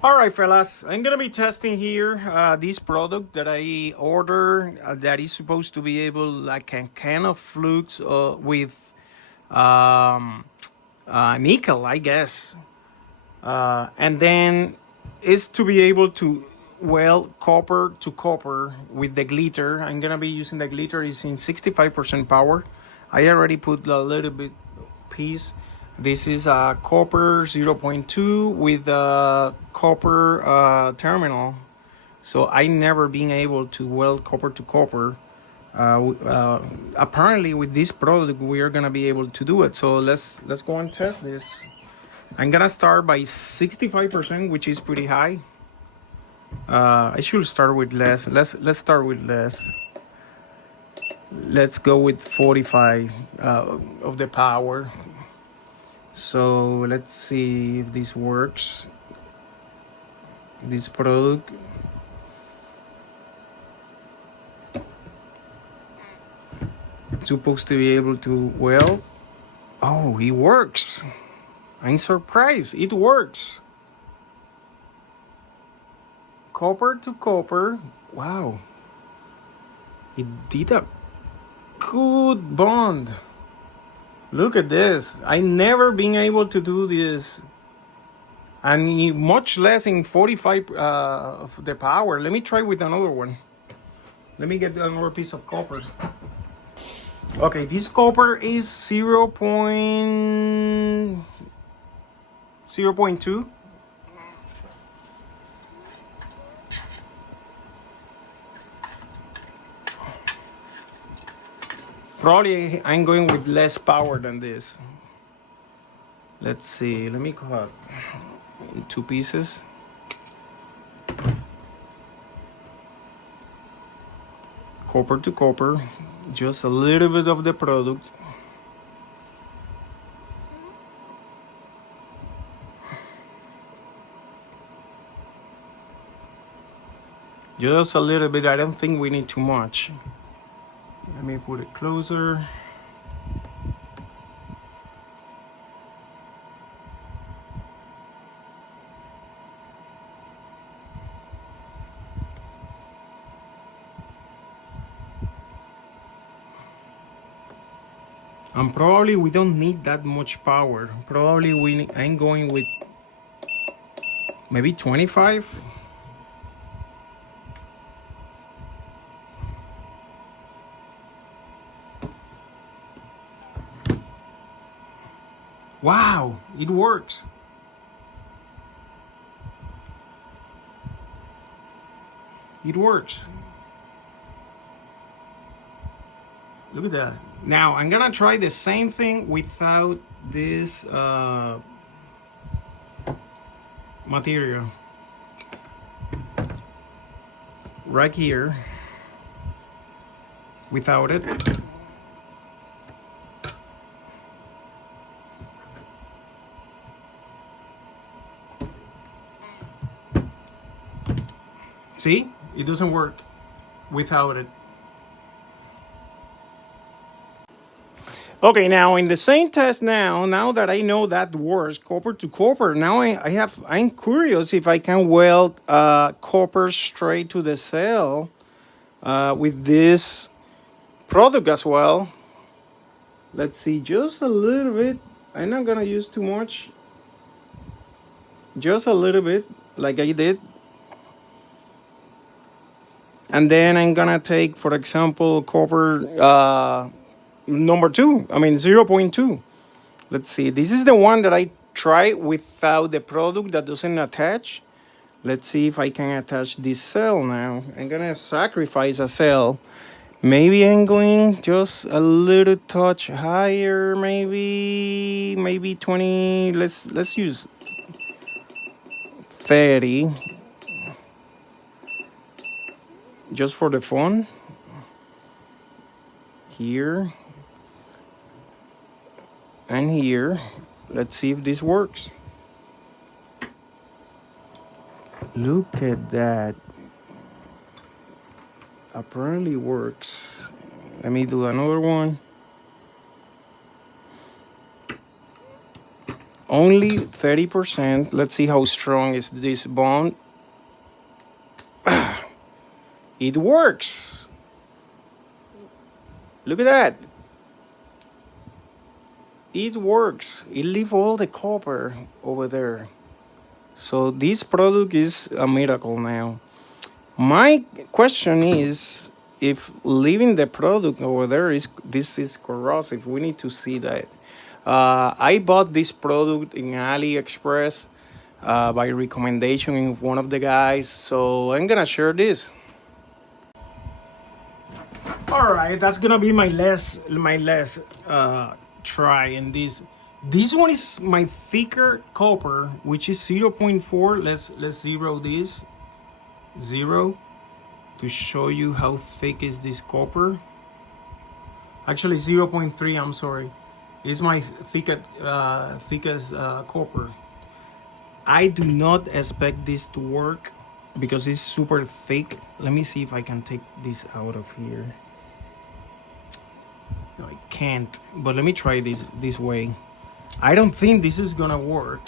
All right, fellas, I'm gonna be testing here this product that I order that is supposed to be able like a can of Flux with um, nickel, I guess, and then is to be able to weld copper to copper with the glitter. I'm gonna be using the glitter is in 65% power. I already put a little bit piece. This is a copper 0.2 with a copper terminal. So I never been able to weld copper to copper. Apparently with this product we are gonna be able to do it. So let's go and test this. I'm gonna start by 65%, which is pretty high. I should start with less. Let's start with less. Let's go with 45 of the power. So let's see if this works. This product. It's supposed to be able to weld. Oh, it works. I'm surprised. It works. Copper to copper. Wow. It did a good bond. Look at this. I never been able to do this. And much less in 45 of the power. Let me try with another one. Let me get another piece of copper. Okay, this copper is 0.2. Probably I'm going with less power than this. Let's see. Let me cut in two pieces. Copper to copper. Just a little bit of the product. Just a little bit. I don't think we need too much. Let me put it closer. And probably we don't need that much power. Probably I'm going with maybe 25. Wow, it works. It works. Look at that. Now I'm gonna try the same thing without this material. Right here. Without it. See? It doesn't work without it. Okay, now in the same test now that I know that works, copper to copper, now I'm curious if I can weld copper straight to the cell with this product as well. Let's see, just a little bit. I'm not gonna use too much. Just a little bit, like I did. And then I'm gonna take, for example, copper number 2, 0.2. Let's see, this is the one that I tried without the product that doesn't attach. Let's see if I can attach this cell now. I'm gonna sacrifice a cell. Maybe I'm going just a little touch higher, maybe 20. Let's use 30 just for the fun. Here and here. Let's see if this works. Look at that. Apparently works. Let me do another one. only 30%. Let's see how strong is this bond. It works. Look at that. It works. It leaves all the copper over there. So this product is a miracle now. My question is, if leaving the product over there is corrosive, we need to see that. I bought this product in AliExpress by recommendation of one of the guys, so I'm gonna share this. All right, that's gonna be my last try in this. This one is my thicker copper, which is 0.4. Let's zero this. 0 to show you how thick is this copper. Actually 0.3, I'm sorry. This is my thickest copper. I do not expect this to work because it's super thick. Let me see if I can take this out of here. No, I can't, but let me try this way. I don't think this is gonna work.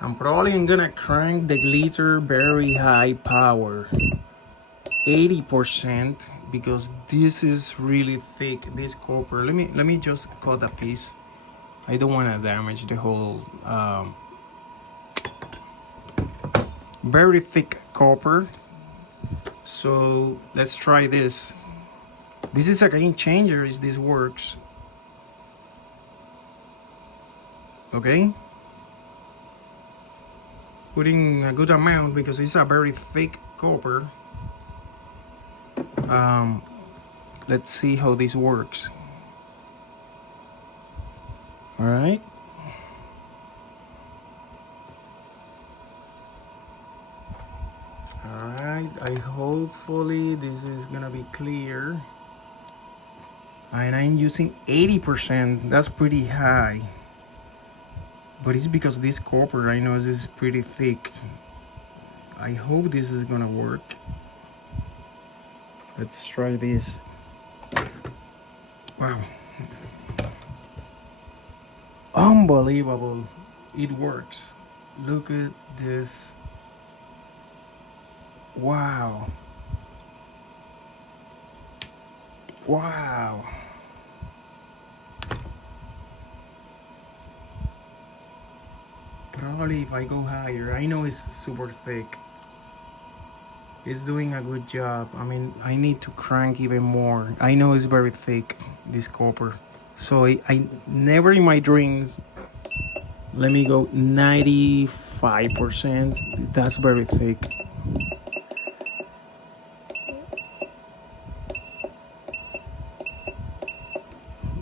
I'm probably gonna crank the glitter very high power, 80%, because this is really thick, this copper. Let me just cut a piece. I don't want to damage the whole very thick copper. So let's try this. This is a game changer if this works. Okay, putting a good amount because it's a very thick copper. Let's see how this works. All right. All right, hopefully this is gonna be clear. And I'm using 80%, that's pretty high. But it's because this copper, I know this is pretty thick. I hope this is gonna work. Let's try this. Wow. Unbelievable. It works. Look at this. Wow. Wow. Probably if I go higher, I know it's super thick. It's doing a good job. I mean, I need to crank even more. I know it's very thick, this copper. So I never in my dreams, let me go 95%. That's very thick.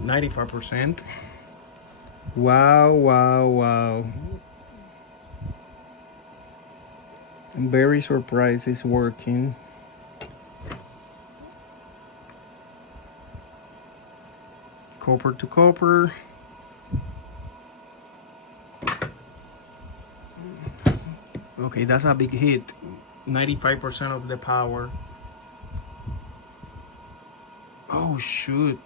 %. Wow, wow, wow. I'm very surprised it's working. Copper to copper. Okay, that's a big hit. 95% of the power. Oh shoot.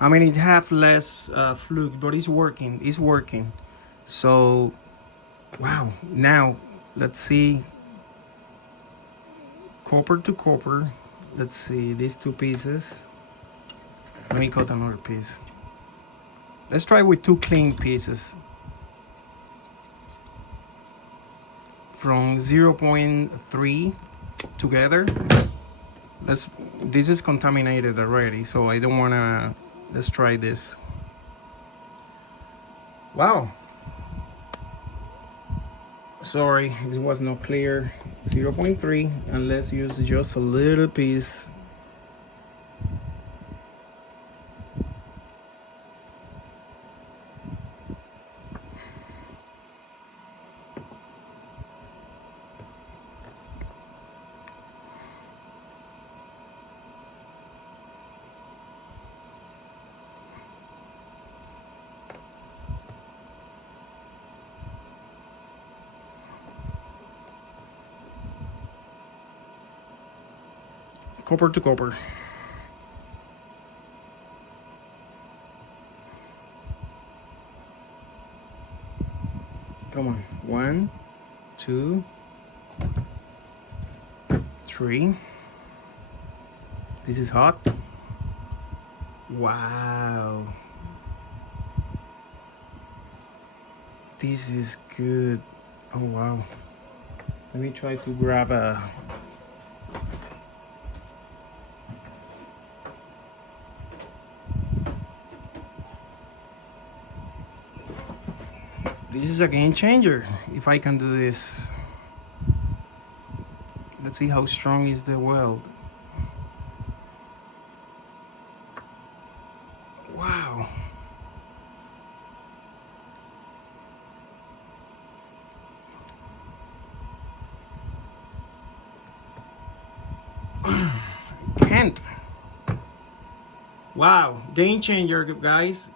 I mean, it have less flux, but it's working. It's working. So, wow. Now, let's see. Copper to copper. Let's see these two pieces. Let me cut another piece. Let's try with two clean pieces. From 0.3 together. This is contaminated already, so I don't wanna. Let's try this. Wow. Sorry, it was not clear. 0.3, and let's use just a little piece. Copper to copper. Come on. 1, 2, 3. This is hot. Wow. This is good. Oh wow. Let me try to grab a. This is a game changer if I can do this. Let's see how strong is the weld. Wow. Can't. Wow, game changer, guys.